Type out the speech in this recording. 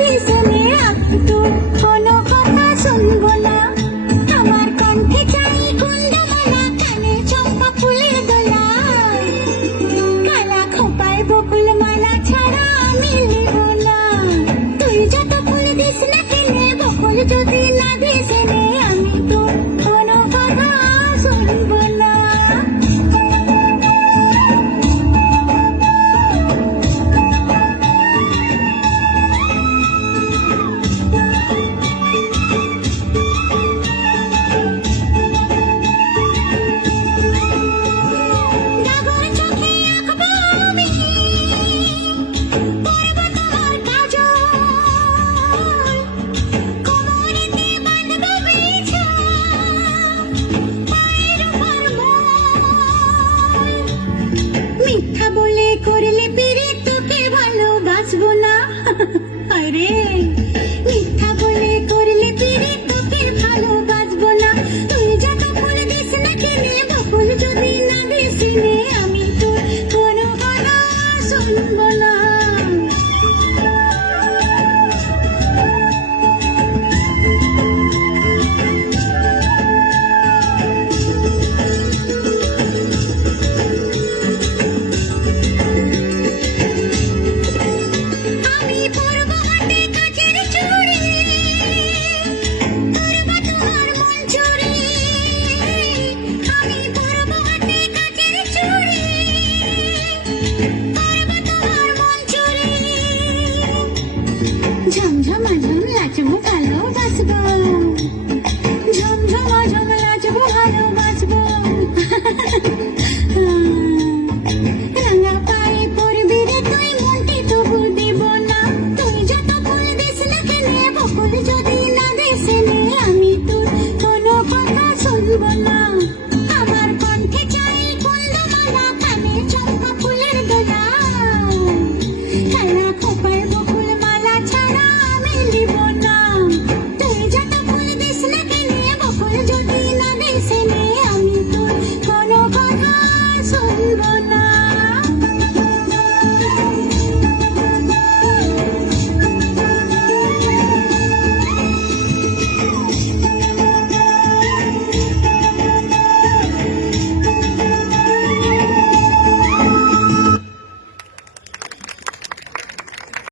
This নে আমি তোর কোনো কথা শুনবো না। আমার কণ্ঠে চাই কুন্দমালা, কানে চম্পা ফুলের দোলা, কালা খোপায় বকুল মালা ছাড়া আমি নেব না। তুই যত ফুল দিস না কিনে, বকুল যদি না দিস নে আমি তোর কোনো কথা শুনবো না। ডাগর চোখে আঁকবো আমি, পরবো তোমার কাজল, কোমরেতে বাঁধবো বিছানা, পায়ের উপর মল। মিথ্যা বলে করলে পিরিত, তোকে ভালোবাসবো না। আরে মিথ্যা বলে করলে পিরিত, তোকে ভালোবাসবো না। তুই যত ফুল দিস না কিনে, বকুল যদি না দিস নে আমি তোর কোনো কথা শুনবো না। আমি পরবো হাতে কাচের চুড়ি, করবো তোমার মন চুরি। আমি পরবো হাতে কাচের চুড়ি,